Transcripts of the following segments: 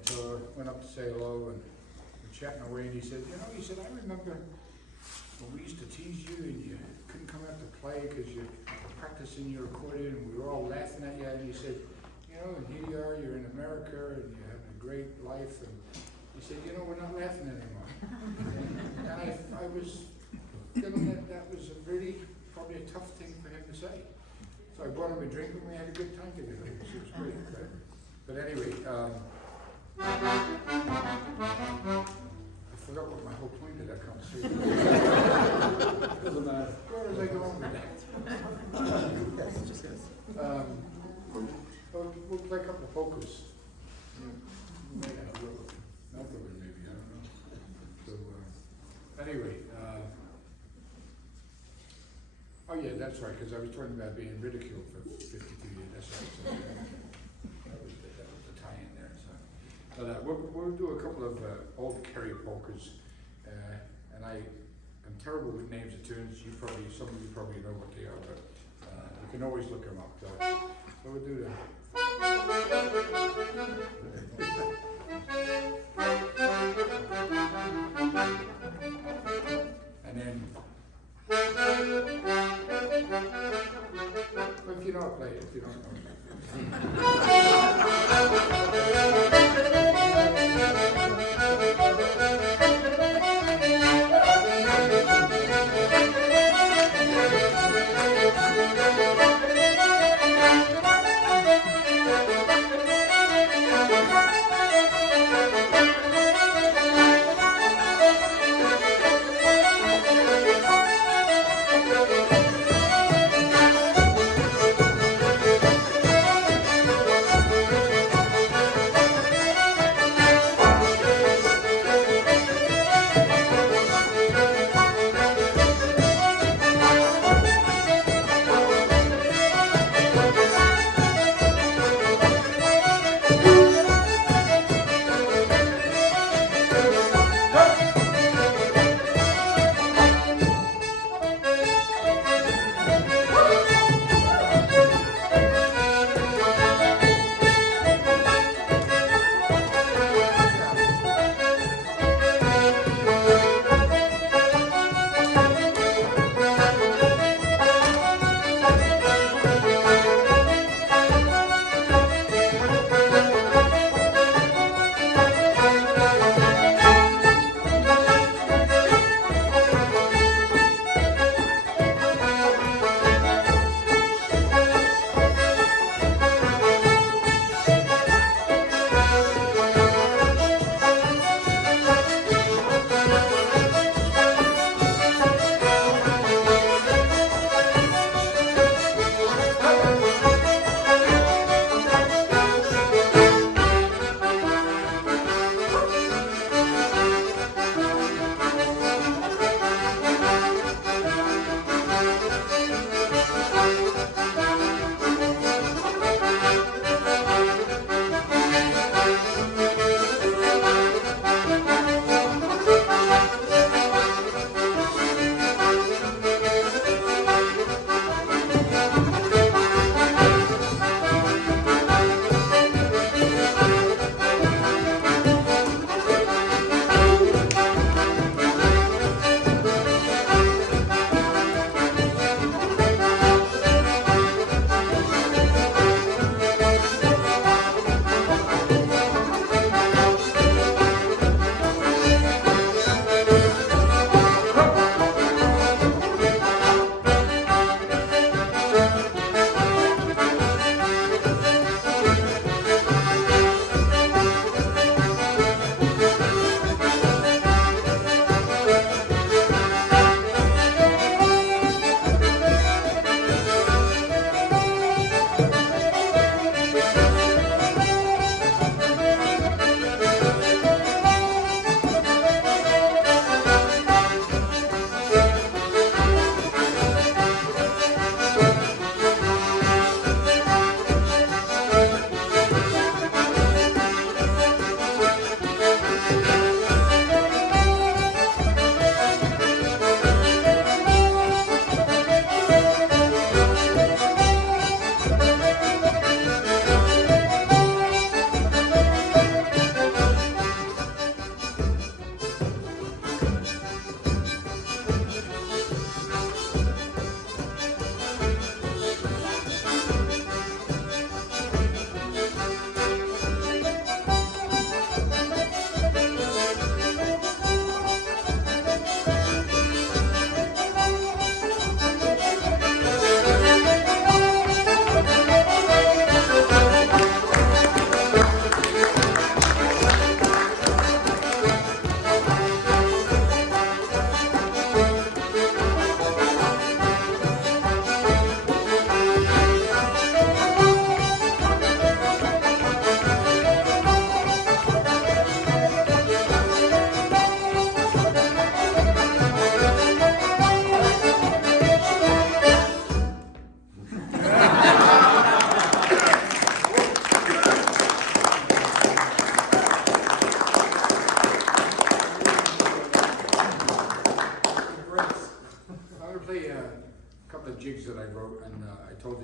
And so I went up to say hello, and we're chatting away, and he said, you know, he said, I remember when we used to tease you and you couldn't come out to play because you're practicing your accordion, and we were all laughing at you, and he said, you know, and here you are, you're in America, and you're having a great life, and he said, you know, we're not laughing anymore. And I was feeling that was a really, probably a tough thing for him to say. So I bought him a drink, and we had a good time together. It was great. But anyway, I forgot what my whole point of that conversation was. Doesn't matter. Where was I going with that? We'll play a couple of polkas. Maybe a little, maybe, I don't know. So, anyway, oh yeah, that's right, because I was talking about being ridiculed for 52 years, that's right. So, that was the tie-in there. So. But we'll do a couple of old Kerry polkas, and I am terrible with names of tunes. Some of you probably know what they are, but you can always look them up. So we'll do that. And then, if you don't play it, if you don't know.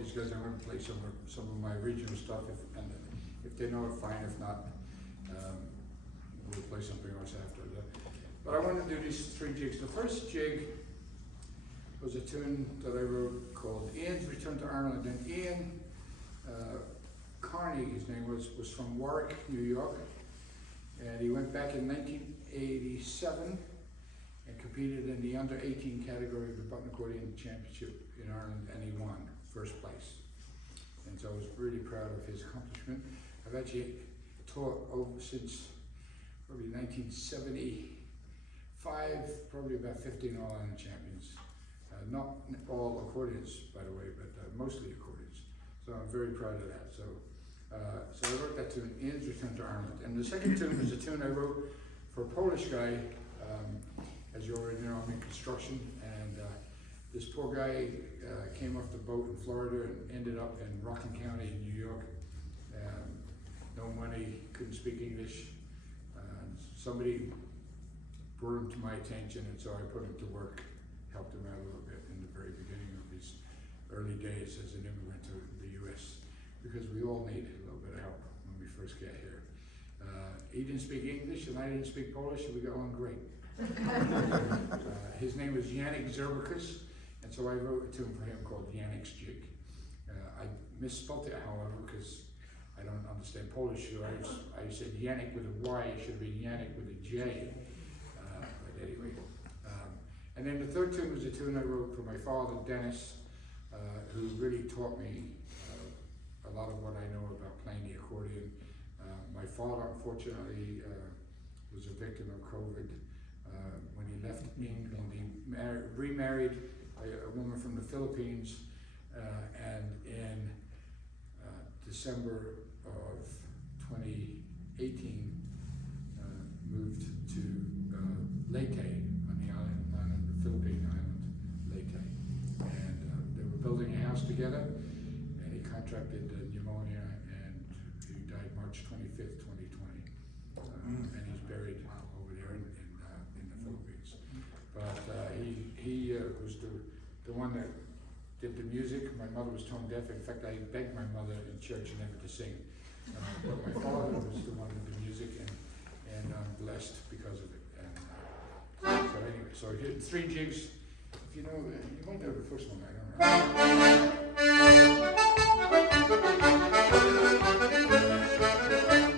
these guys, I'm going to play some of my original stuff, if they know it, fine. If not, we'll play something else after that. But I want to do these 3 jigs. The first jig was a tune that I wrote called Ian's Return to Ireland. And Ian Carney, his name was from Warwick, New York, and he went back in 1987 and competed in the under 18 category of the Button Accordion Championship in Ireland, and he won first place. And so I was really proud of his accomplishment. I've actually taught over since probably 1975, probably about 15 all-Ireland champions. Not all accordions, by the way, but mostly accordions. So I'm very proud of that. So I wrote that tune, Ian's Return to Ireland. And the second tune was a tune I wrote for a Polish guy. As you already know, I'm in construction, and this poor guy came off the boat in Florida and ended up in Rockland County in New York. No money, couldn't speak English. Somebody brought him to my attention, and so I put him to work, helped him out a little bit in the very beginning of his early days as an immigrant to the U.S., because we all need a little bit of help when we first get here. He didn't speak English and I didn't speak Polish, and we got on great. His name was Yannick Zerbakus, and so I wrote a tune for him called Yannick's Jig. I misspelled it, however, because I don't understand Polish, so I said Yannick with a Y, it should have been Yannick with a J. But anyway. And then the third tune was a tune I wrote for my father, Dennis, who really taught me a lot of what I know about playing the accordion. My father, unfortunately, was a victim of COVID. When he left England, he remarried a woman from the Philippines, and in December of 2018, moved to Leyte on the Philippine island, Leyte. And they were building a house together, and he contracted pneumonia, and he died March 25th, 2020. And he's buried over there in the Philippines. But he was the one that did the music. My mother was tone deaf. In fact, I begged my mother in church never to sing. But my father was the one with the music, and I'm blessed because of it. And so anyway, so I did 3 jigs. If you know, you might know the first one, I don't know.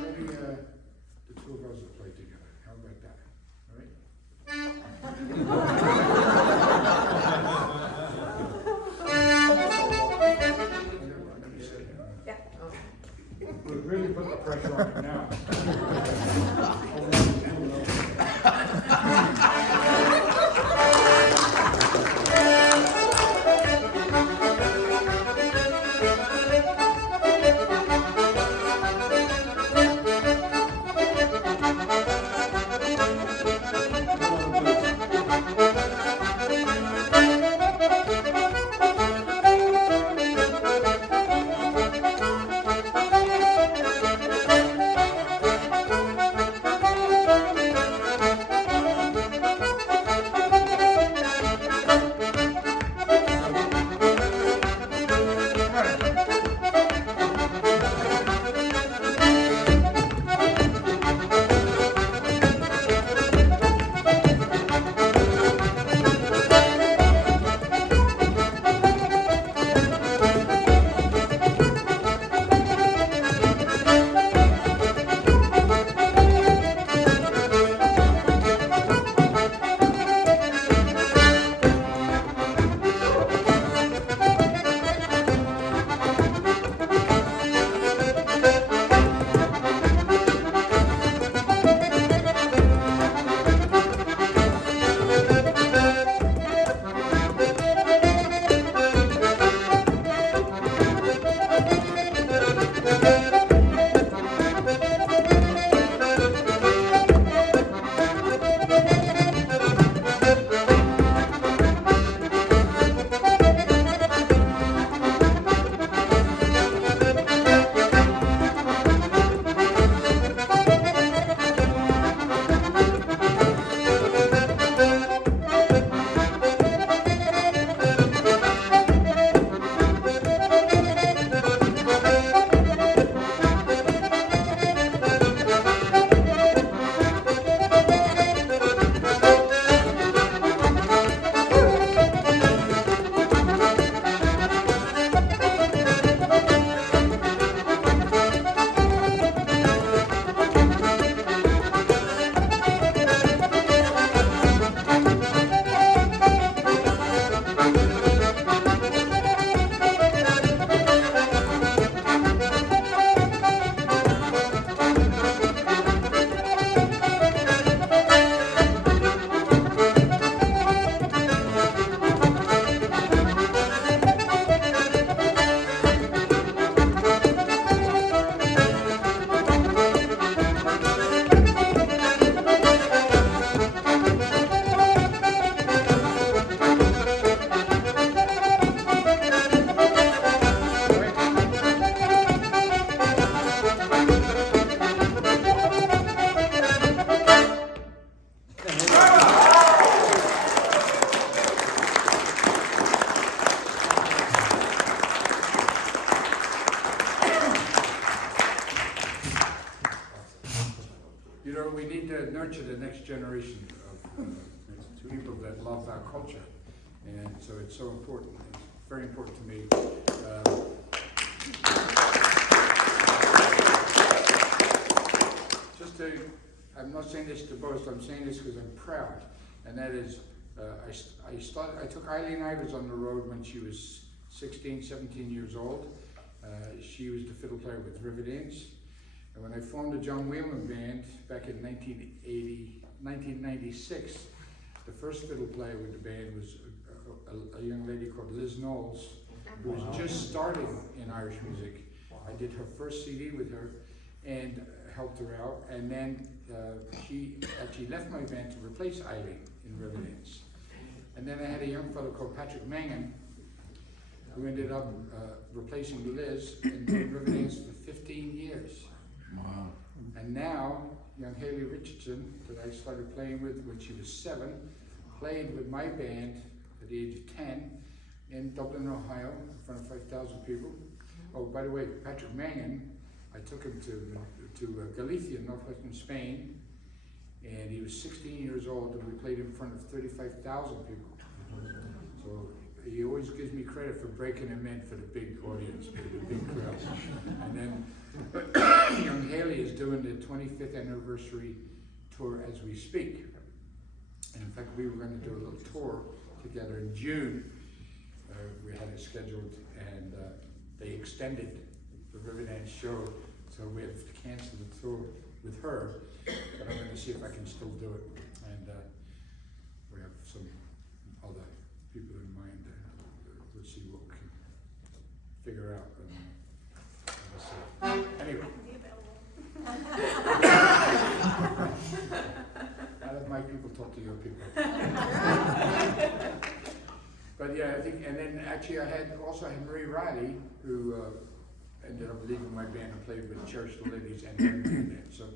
Maybe the 2 of us will play together. How about that? All right? We'll really put the pressure on it now. You know, we need to nurture the next generation of people that love our culture. And so it's so important. It's very important to me. I'm not saying this to boast, I'm saying this because I'm proud. And that is, I took Eileen Ivers on the road when she was 16, 17 years old. She was the fiddle player with Riverdance. And when I formed the John Whelan band back in 1996, the first fiddle player with the band was a young lady called Liz Knowles, who was just starting in Irish music. I did her first CD with her and helped her out. And then she actually left my band to replace Eileen in Riverdance. And then I had a young fellow called Patrick Mangan, who ended up replacing Liz in Riverdance for 15 years. Wow. And now, young Haley Richardson, that I started playing with when she was 7, played with my band at the age of 10 in Dublin, Ohio, in front of 5,000 people. Oh, by the way, Patrick Mangan, I took him to Galicia, northwestern Spain, and he was 16 years old, and we played in front of 35,000 people. So he always gives me credit for breaking him in for the big audience, for the big crowd. And then young Haley is doing the 25th anniversary tour as we speak. And in fact, we were going to do a little tour together in June. We had it scheduled, and they extended the Riverdance show, so we had to cancel the tour with her. But I'm going to see if I can still do it. And we have some other people in mind. We'll see what we can figure out. Anyway. I'll let my people talk to your people. But yeah, I think, and then actually I also had Marie Riley, who ended up leaving my band and played with Cherish the Ladies and then. So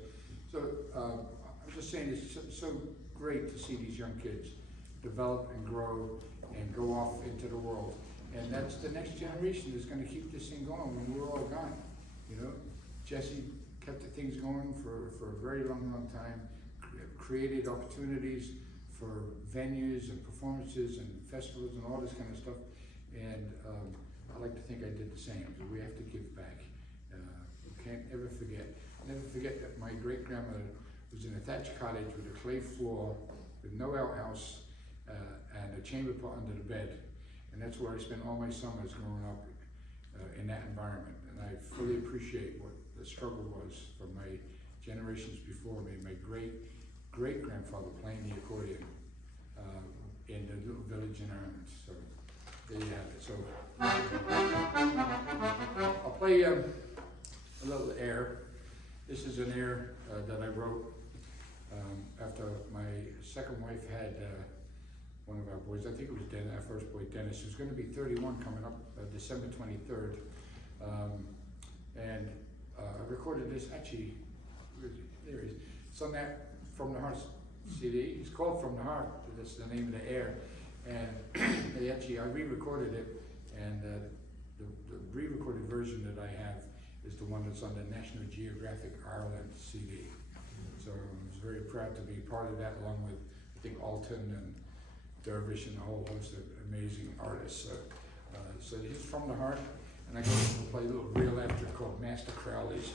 I'm just saying it's so great to see these young kids develop and grow and go off into the world. And that's the next generation that's going to keep this thing going when we're all gone. You know, Jesse kept the things going for a very long time, created opportunities for venues and performances and festivals and all this kind of stuff. And I like to think I did the same. So we have to give back. We can't ever forget. Never forget that my great-grandmother was in a thatched cottage with a clay floor, with no outhouse, and a chamber pot under the bed. And that's where I spent all my summers growing up in that environment. And I fully appreciate what the struggle was for my generations before me. My great-grandfather playing the accordion in the little village in Ireland. So there you have it. So I'll play a little air. This is an air that I wrote after my second wife had one of our boys. I think it was Dennis, our first boy, Dennis, who's going to be 31 coming up December 23rd. And I recorded this, actually, where is he? There he is. It's on that From the Heart CD. It's called From the Heart. That's the name of the air. And I re-recorded it, and the re-recorded version that I have is the one that's on the National Geographic Ireland CD. So I was very proud to be part of that, along with, I think, Alton and Dervish and a whole host of amazing artists. So it's From the Heart, and I'm going to play a little reel after called Master Crowley's.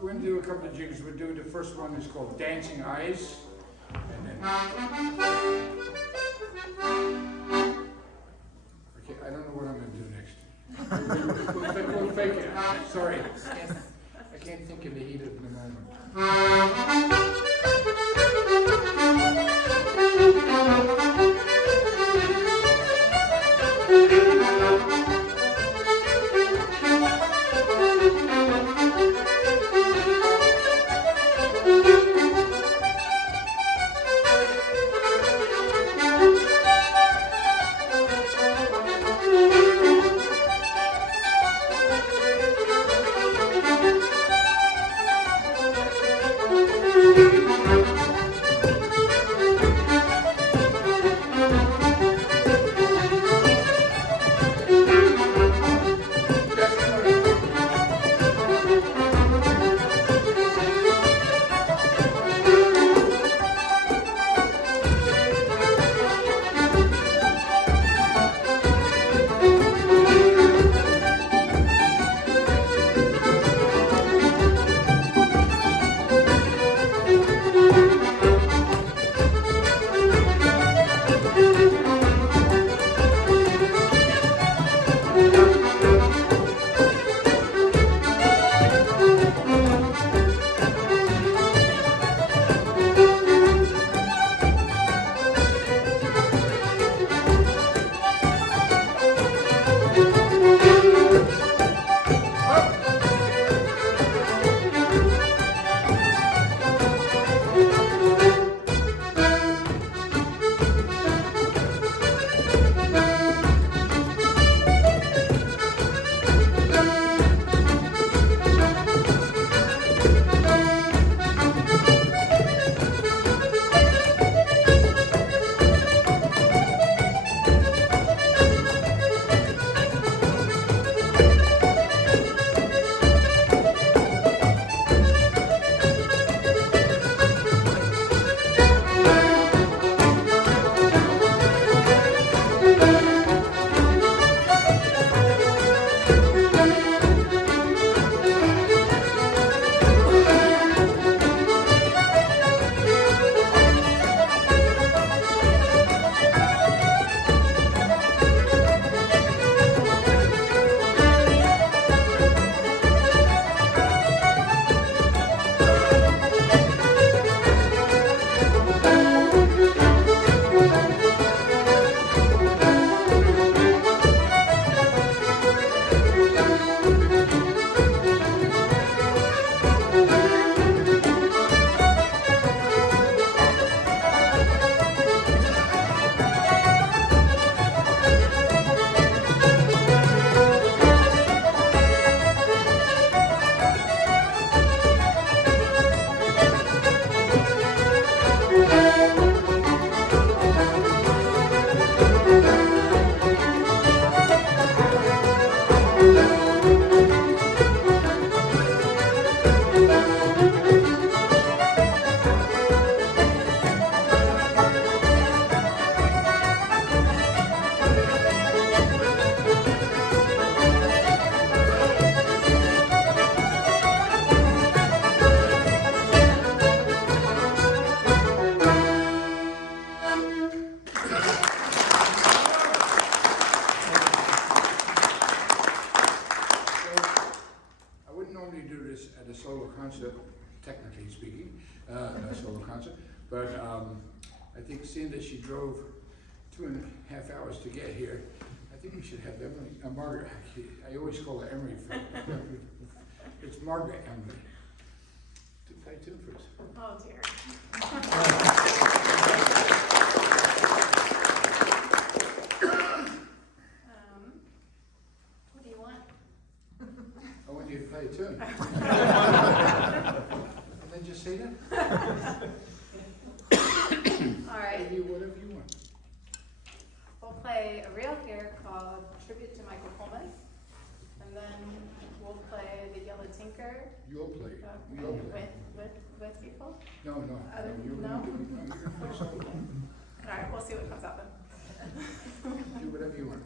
We're going to do a couple of jigs. We'll do the first one is called Dancing Eyes. And then, okay, I don't know what I'm going to do next. We'll fake it. Sorry. I can't think of the heat of the moment. normally do this at a solo concert, technically speaking, a solo concert, but I think seeing that she drove 2.5 hours to get here, I think we should have Emily, Margaret, I always call her Emily. It's Margaret Emily. To play tune for us. Oh dear. What do you want? I want you to play a tune. And then just say that. All right. Whatever you want. We'll play a reel here called Tribute to Michael Coleman. And then we'll play the Yellow Tinker. You'll play. You'll play. With people? No. No? You're gonna play solo. All right, we'll see what comes out then. Do whatever you want.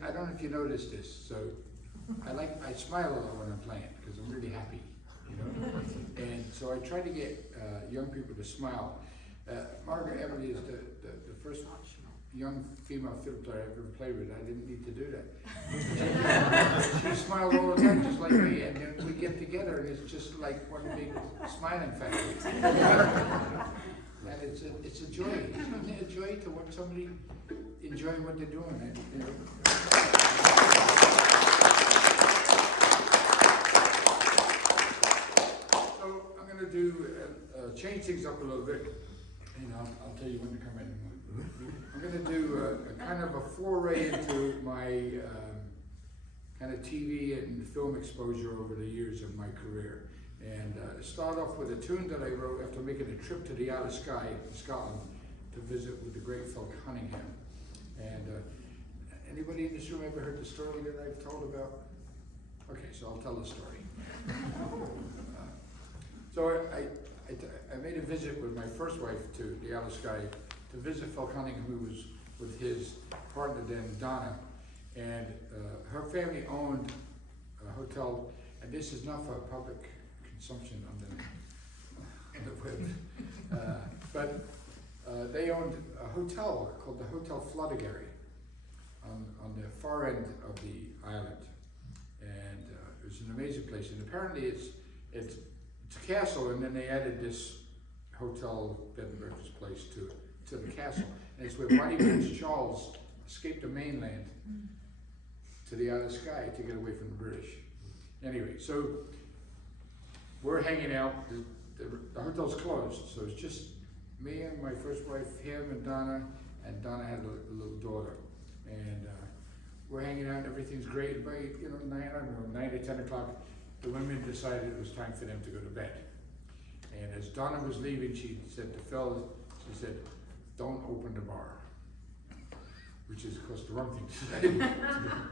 I don't know if you noticed this, so I smile a lot when I'm playing because I'm really happy, you know. And so I try to get young people to smile. Margaret Everly is the first young female fiddle player I've ever played with. I didn't need to do that. She smiled all the time, just like me, and then we get together, and it's just like one big smiling factory. And it's a joy. Isn't it a joy to watch somebody enjoying what they're doing? You know? up a little bit, and I'll tell you when to come in. I'm going to do a kind of a foray into my kind of TV and film exposure over the years of my career. And start off with a tune that I wrote after making a trip to the Isle of Skye in Scotland to visit with the great Phil Cunningham. And anybody in this room ever heard the story that I've told about? Okay, so I'll tell the story. So I made a visit with my first wife to the Isle of Skye to visit Phil Cunningham, who was with his partner then, Donna. And her family owned a hotel, and this is not for public consumption on the web, but they owned a hotel called the Hotel Flodigary on the far end of the island, and it was an amazing place. And apparently it's a castle, and then they added this hotel bed and breakfast place to the castle, and it's where Bonnie Prince Charles escaped the mainland to the Isle of Skye to get away from the British. Anyway, so we're hanging out. The hotel's closed, so it's just me and my first wife, him and Donna had a little daughter. And we're hanging out, everything's great. And by 9 or 10 o'clock, the women decided it was time for them to go to bed. And as Donna was leaving, she said to Phil, she said, "Don't open the bar," which is, of course, the wrong thing to say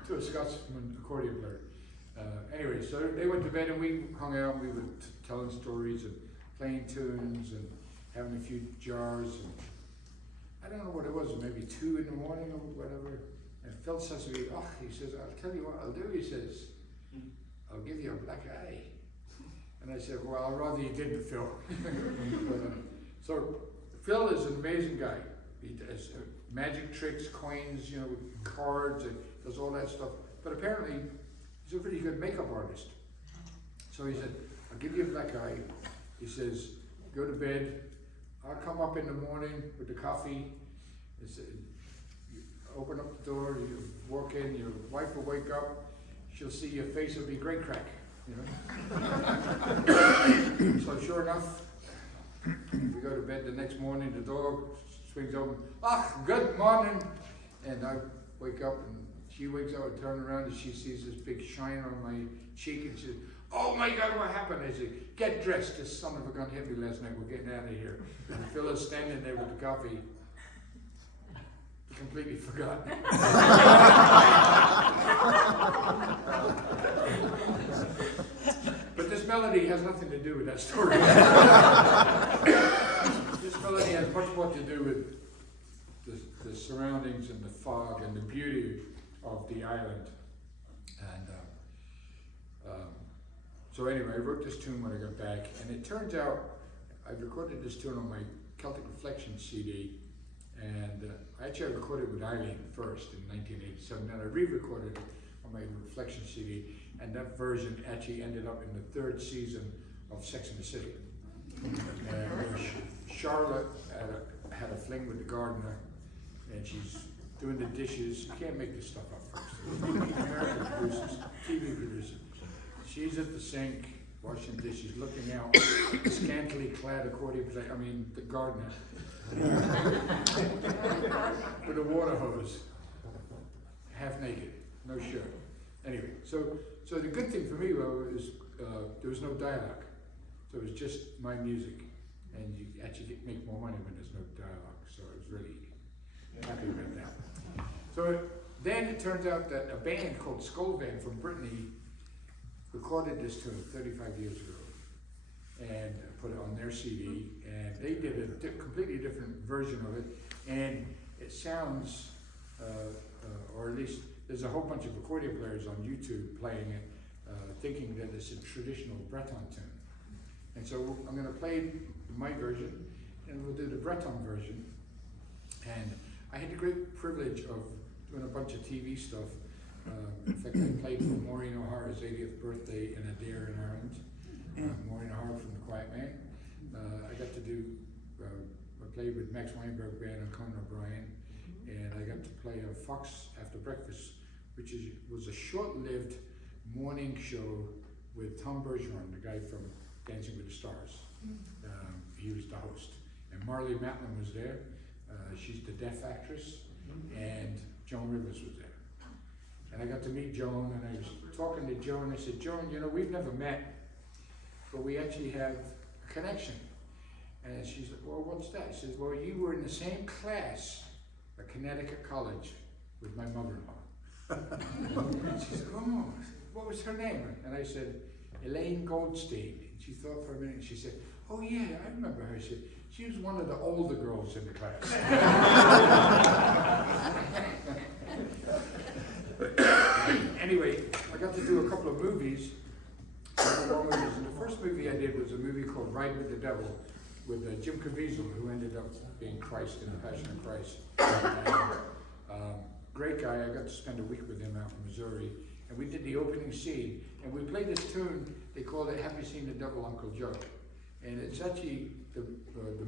to a Scotsman accordion player. Anyway, so they went to bed, and we hung out. We were telling stories and playing tunes and having a few jars. And I don't know what it was, maybe 2 in the morning or whatever. And Phil says to me, he says, "I'll tell you what I'll do," he says, "I'll give you a black eye." And I said, "Well, I'd rather you didn't, Phil." So Phil is an amazing guy. He does magic tricks, coins, cards, and does all that stuff. But apparently, he's a pretty good makeup artist. So he said, "I'll give you a black eye." He says, "Go to bed. I'll come up in the morning with the coffee." He said, "You open up the door, you walk in, your wife will wake up, she'll see your face, it'll be great crack." So sure enough, we go to bed the next morning, the door swings open. "Good morning." And I wake up, and she wakes up and turns around, and she sees this big shine on my cheek, and she says, "Oh my God, what happened?" I said, "Get dressed, this son of a gun hit me last night, we're getting out of here." And Phil is standing there with the coffee, completely forgotten. But this melody has nothing to do with that story. This melody has much more to do with the surroundings and the fog and the beauty of the island. And so anyway, I wrote this tune when I got back, and it turns out I recorded this tune on my Celtic Reflections CD, and actually I recorded it with Eileen first in 1987, then I re-recorded it on my Reflections CD, and that version actually ended up in the 3rd season of Sex and the City. Charlotte had a fling with the gardener, and she's doing the dishes. You can't make this stuff up first. American producers, TV producers. She's at the sink, washing dishes, looking out, scantily clad accordion player, the gardener, with a water hose, half naked, no shirt. Anyway, so the good thing for me is there was no dialogue. So it was just my music, and you actually make more money when there's no dialogue. So I was really happy about that. So then it turns out that a band called Skull Band from Brittany recorded this tune 35 years ago and put it on their CD, and they did a completely different version of it, and it sounds, or at least there's a whole bunch of accordion players on YouTube playing it, thinking that it's a traditional Breton tune. And so I'm going to play my version, and we'll do the Breton version. And I had the great privilege of doing a bunch of TV stuff. In fact, I played for Maureen O'Hara's 80th birthday in Adair in Ireland. Maureen O'Hara from the Quiet Man. I got to do, I played with Max Weinberg Band and Conan O'Brien, and I got to play on Fox After Breakfast, which was a short-lived morning show with Tom Bergeron, the guy from Dancing with the Stars. He was the host. And Marley Matlin was there. She's the deaf actress, and Joan Rivers was there. And I got to meet Joan, and I was talking to Joan. I said, Joan, you know, we've never met, but we actually have a connection. And she said, well, what's that? She says, well, you were in the same class at Connecticut College with my mother-in-law. And she said, oh, what was her name? And I said, Elaine Goldstein. And she thought for a minute, and she said, oh yeah, I remember her. She said, she was one of the older girls in the class. Anyway, I got to do a couple of movies. And the first movie I did was a movie called Ride with the Devil with Jim Caviezel, who ended up being Christ in the Passion of Christ. And, great guy. I got to spend a week with him out in Missouri, and we did the opening scene, and we played this tune. They called it "Have You Seen the Devil, Uncle Joe?" And it's actually the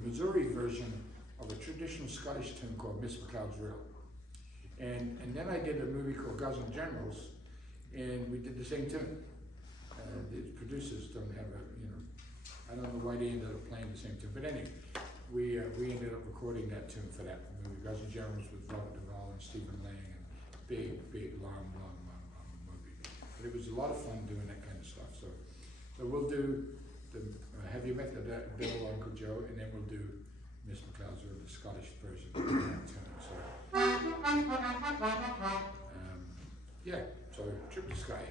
Missouri version of a traditional Scottish tune called Miss McLeod's Reel. And then I did a movie called Guys and Generals, and we did the same tune. The producers don't have a, you know, I don't know why they ended up playing the same tune, but anyway, we ended up recording that tune for that movie, Guys and Generals, with Robert Duvall and Stephen Lang, and big, long movie. But it was a lot of fun doing that kind of stuff. So we'll do the Have You Met the Devil, Uncle Joe, and then we'll do Miss McLeod's Reel, the Scottish version of that tune. So yeah, so Trip to Sky.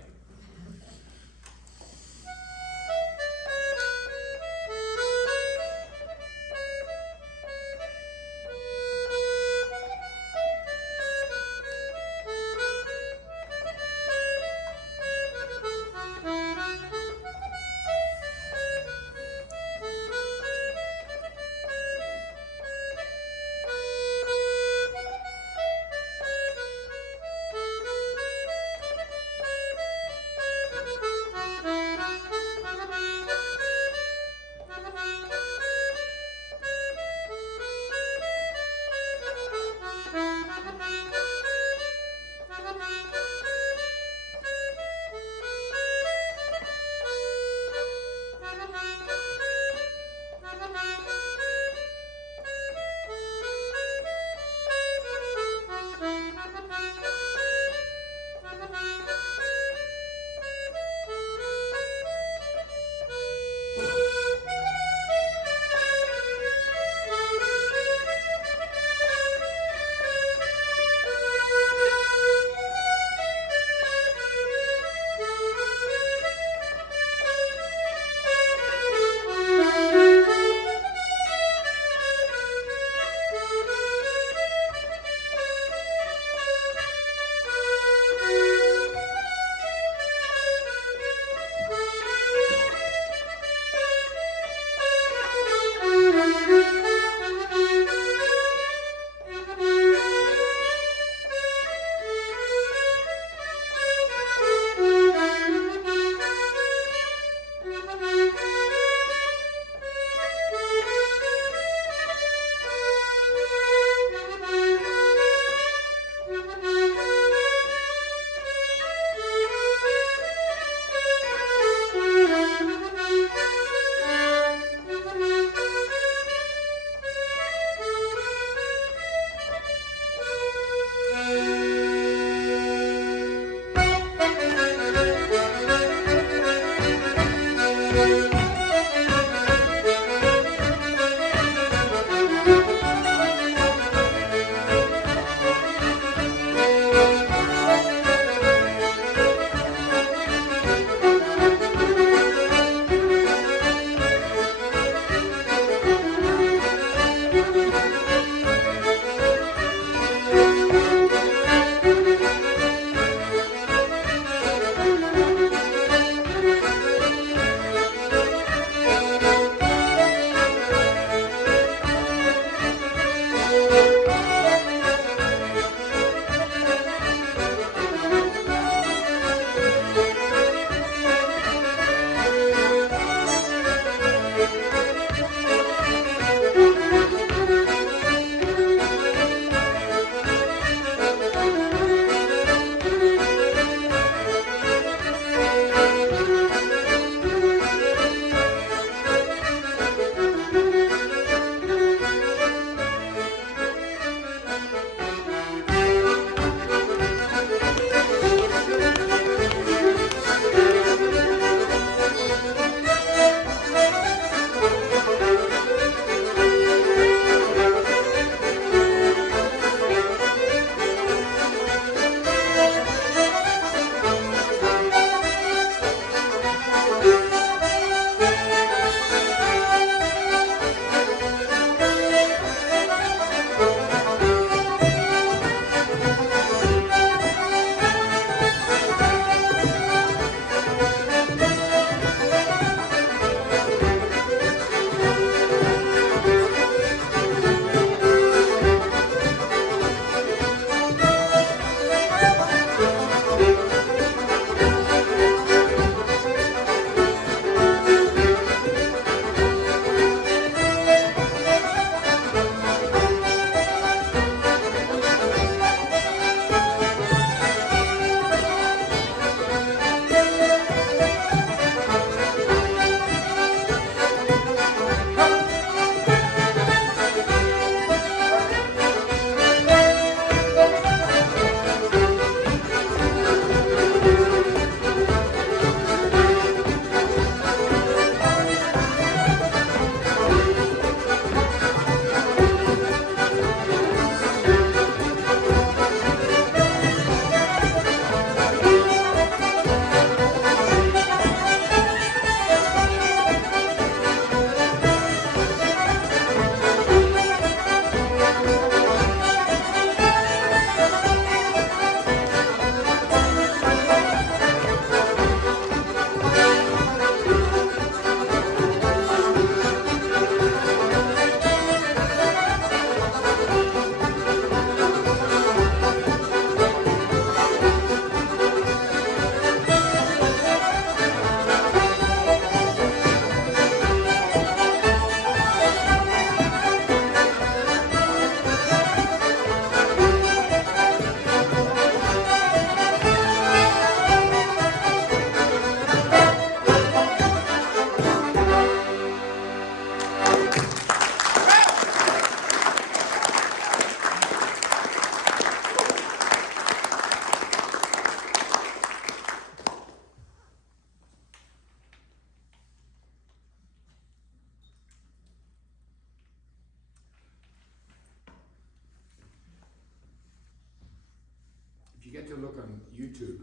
a look on YouTube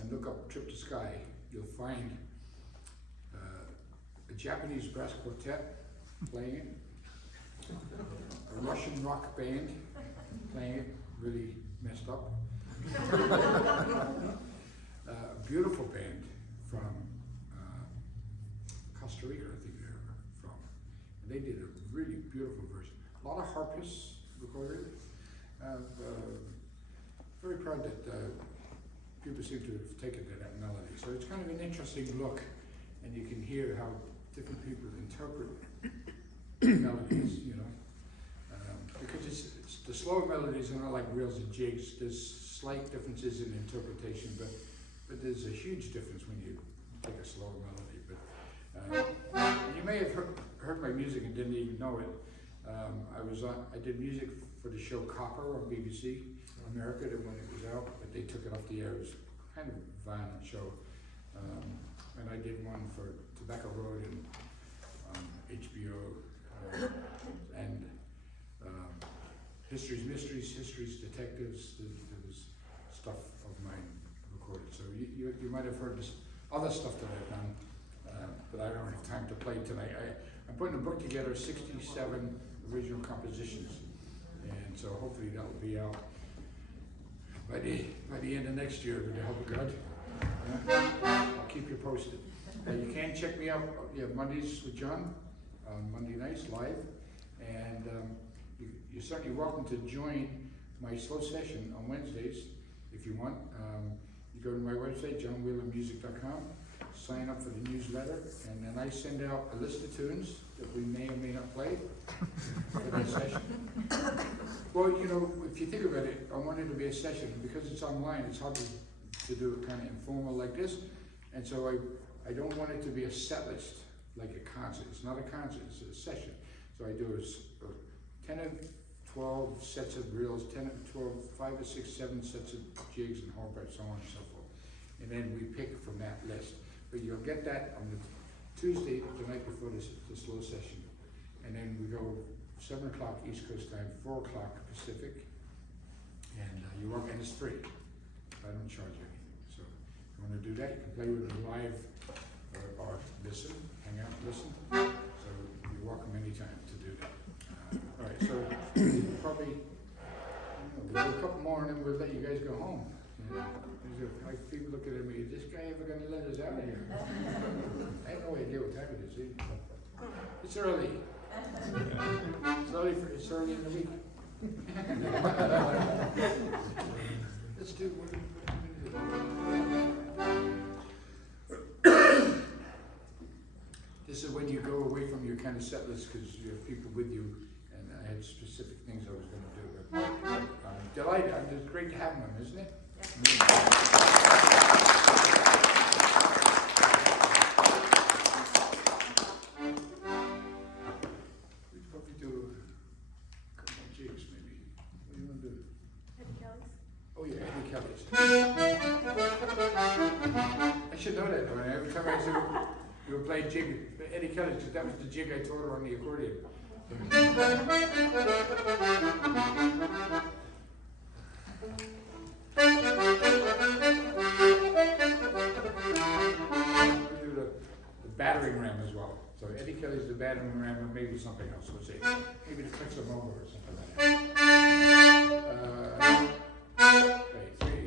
and look up Trip to Sky, you'll find a Japanese brass quartet playing it, a Russian rock band playing it, really messed up, a beautiful band from Costa Rica, I think they're from. And they did a really beautiful version. A lot of harpists recorded. Very proud that people seem to have taken to that melody. So it's kind of an interesting look, and you can hear how different people interpret melodies, you know. Because it's the slower melodies are not like reels and jigs. There's slight differences in interpretation, but there's a huge difference when you take a slower melody. But you may have heard my music and didn't even know it. I did music for the show Copper on BBC America when it was out, but they took it off the air. It was kind of a violent show. And I did one for Tobacco Road and HBO, and History's Mysteries, History's Detectives. There was stuff of mine recorded. So you might have heard this other stuff that I've done, but I don't have time to play tonight. I'm putting a book together, 67 original compositions, and so hopefully that will be out by the end of next year with the help of God. I'll keep you posted. You can check me out. You have Mondays with John, Monday nights live, and you're certainly welcome to join my slow session on Wednesdays if you want. You go to my website, johnwhelanmusic.com, sign up for the newsletter, and then I send out a list of tunes that we may or may not play for that session. Well, you know, if you think about it, I want it to be a session. Because it's online, it's hard to do it kind of informal like this. And so I don't want it to be a set list like a concert. It's not a concert, it's a session. So I do 10 or 12 sets of reels, 10 or 12, 5 or 6, 7 sets of jigs and harp, so on and so forth. And then we pick from that list. But you'll get that on the Tuesday, the night before the slow session. And then we go 7 o'clock East Coast time, 4 o'clock Pacific. And you walk, and it's free. I don't charge anything. So if you want to do that, you can play with me live or listen, hang out and listen. So you're welcome anytime to do that. All right, so probably we'll do a couple more and then we'll let you guys go home. Like people looking at me, is this guy ever going to let us out of here? I have no idea what time it is either. It's early. It's early in the week. Let's do what This is when you go away from your kind of set list because you have people with you, and I had specific things I was going to do. But I'm delighted. It's great to have them, isn't it? We'd probably do a couple more jigs, maybe. What do you want to do? Eddie Kelly's. Oh yeah, Eddie Kelly's. I should know that though. Every time I said we were playing jig, Eddie Kelly's, because that was the jig I taught her on the accordion. We do the battering ram as well. So Eddie Kelly's the battering ram, and maybe something else. Let's see. Maybe the Fix 'em Over or something like that. Okay, 3.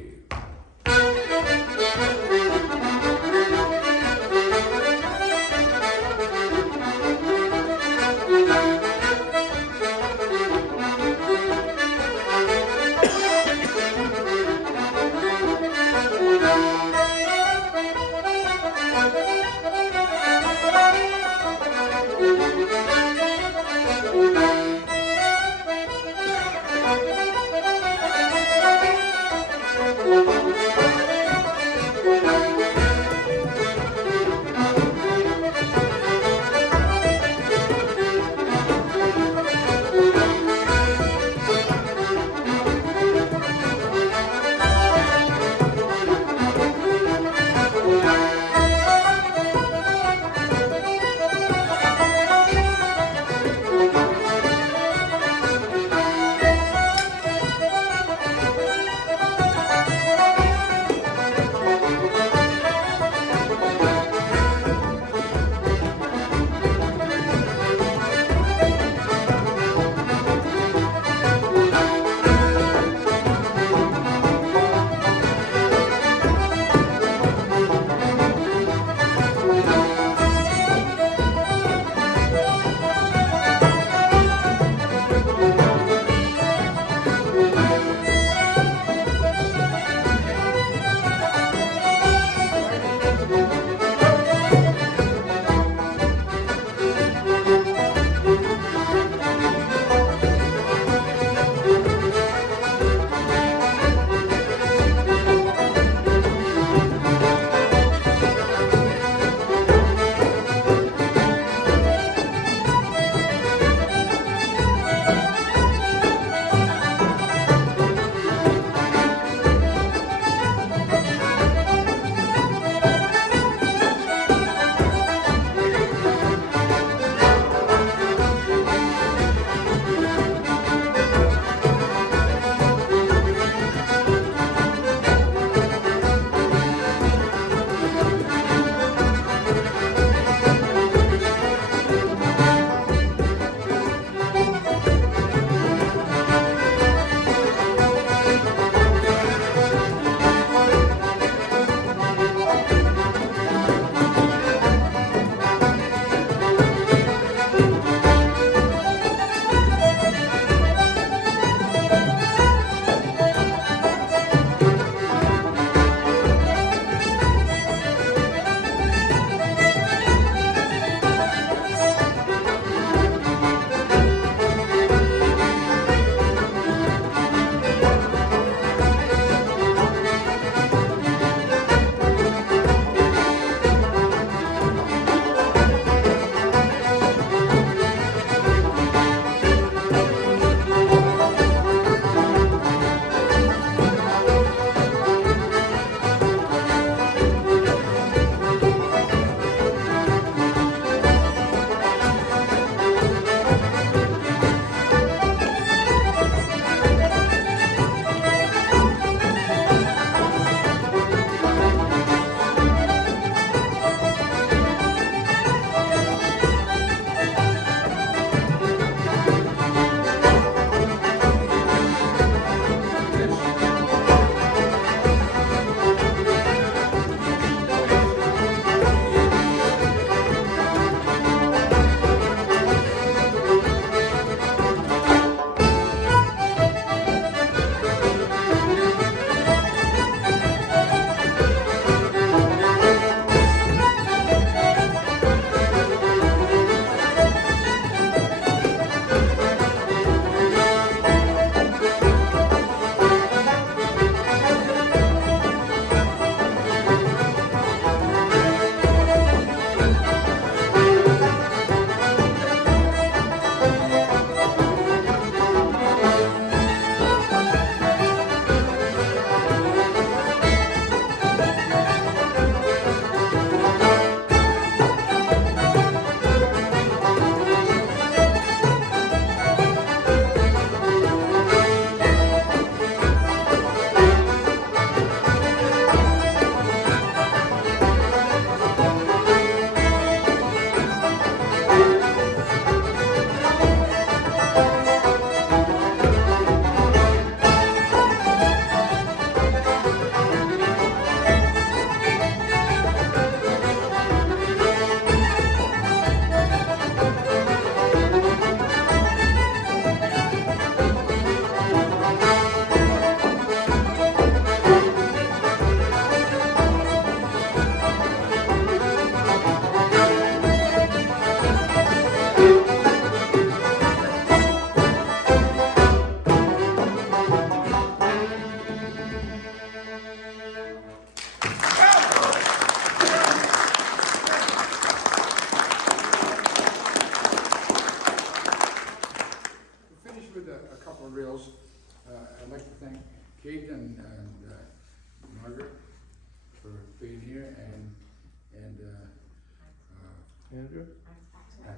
Andrew?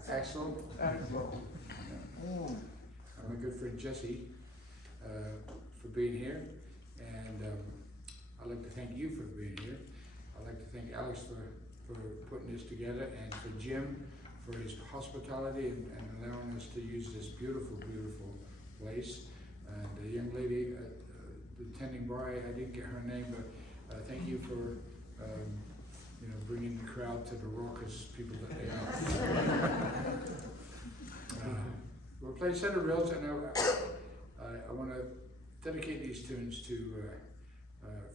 Axel. My good friend Jesse for being here, and I'd like to thank you for being here. I'd like to thank Alex for putting this together, and for Jim for his hospitality and allowing us to use this beautiful, beautiful place. And the young lady the attending bar, I didn't get her name, but thank you for bringing the crowd to the raucous people that they are. We'll play a set of reels, and I want to dedicate these tunes to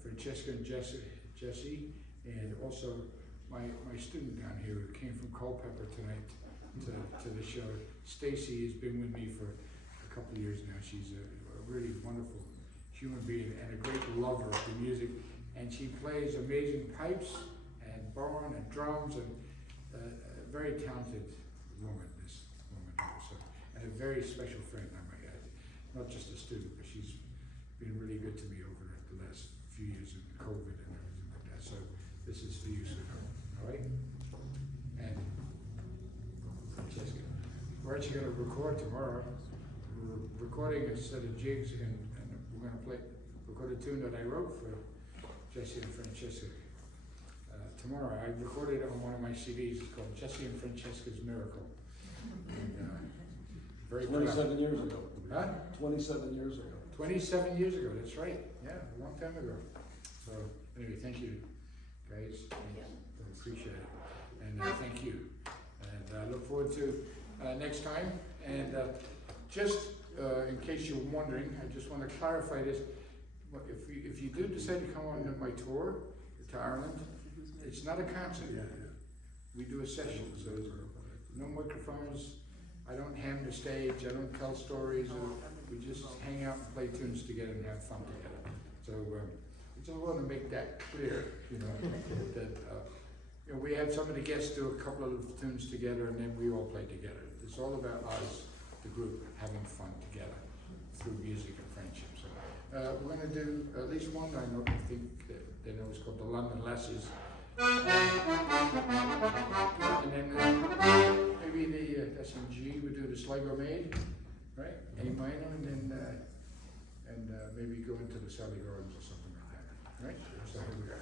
Francesca and Jesse, and also my student down here who came from Culpeper tonight to the show. Stacy has been with me for a couple of years now. She's a really wonderful human being and a great lover of the music, and she plays amazing pipes and barn and drums, and a very talented woman, this woman also, and a very special friend, I might add. Not just a student, but she's been really good to me over the last few years of COVID and everything like that. So this is for you, sweetheart. All right? And Francesca, we're actually going to record tomorrow. We're recording a set of jigs, and we're going to record a tune that I wrote for Jesse and Francesca. Tomorrow, I recorded it on one of my CDs. It's called Jesse and Francesca's Miracle. And, very 27 years ago. Huh? 27 years ago. 27 years ago, that's right. Yeah, a long time ago. So, anyway, thank you, guys. I appreciate it. And thank you. And I look forward to next time. And just in case you're wondering, I just want to clarify this. If you do decide to come on my tour to Ireland, it's not a concert. We do a session, so no microphones. I don't ham the stage. I don't tell stories. We just hang out and play tunes together and have fun together. So I just want to make that clear, that we had some of the guests do a couple of tunes together, and then we all play together. It's all about us, the group, having fun together through music and friendship. So we're going to do at least one. I think they know it's called the London Lasses. And then maybe that's in G. We do the Sligo Maid, right? A minor, and then maybe go into the Sally Gardens or something like that, right? So here we are.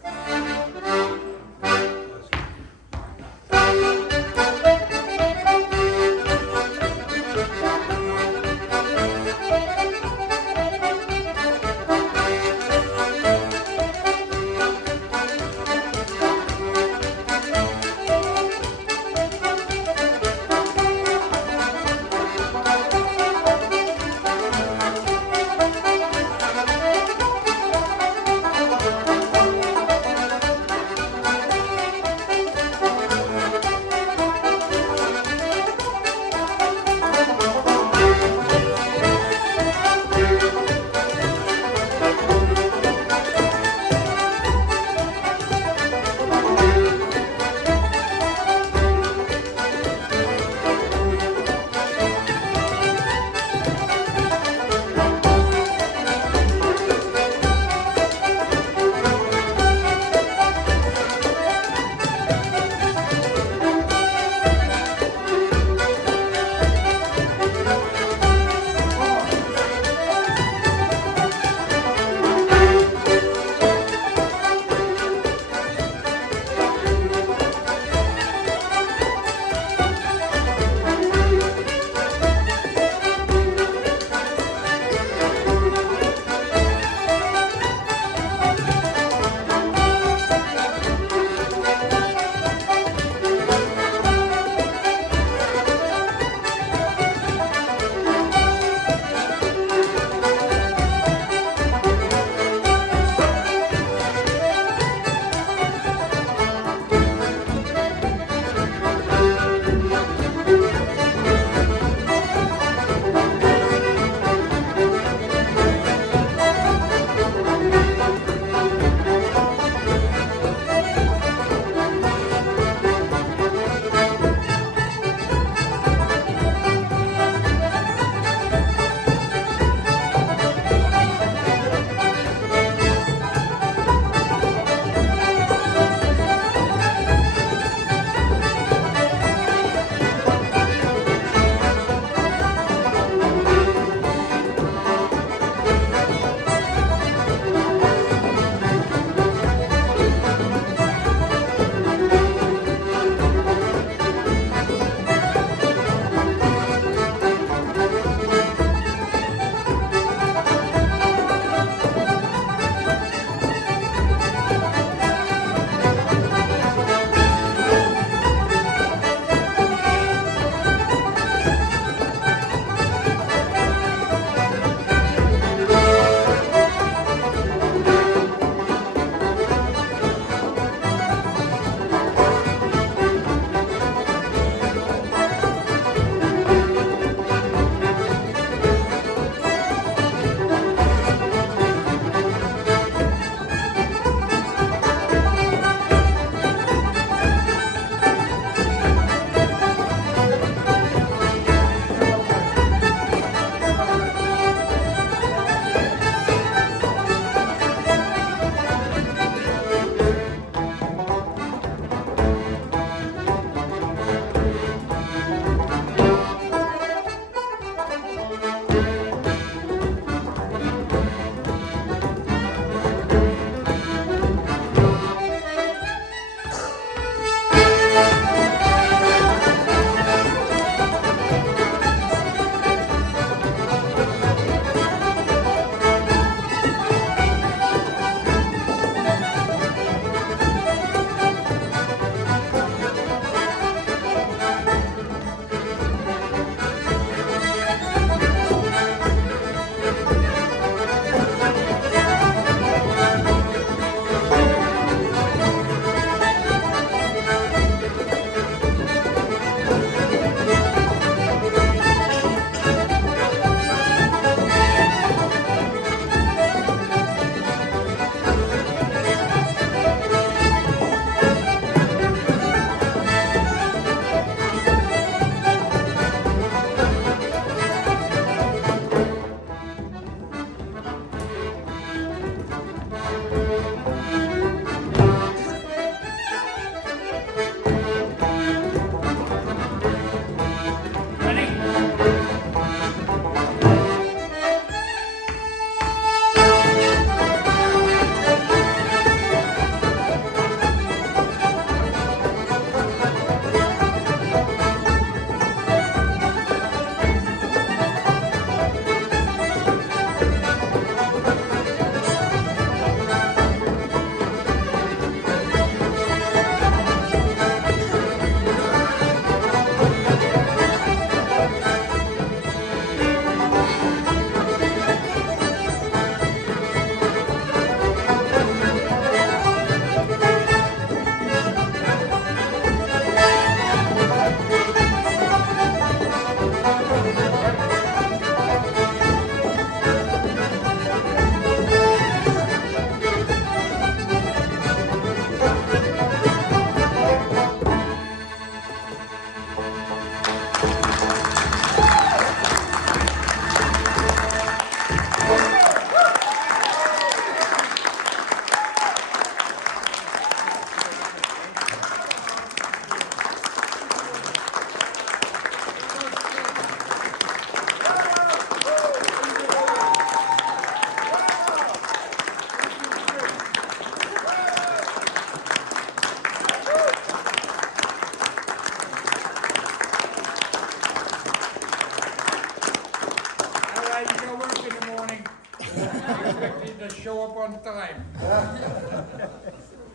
show up on time.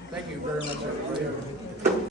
Thank you very much, everybody.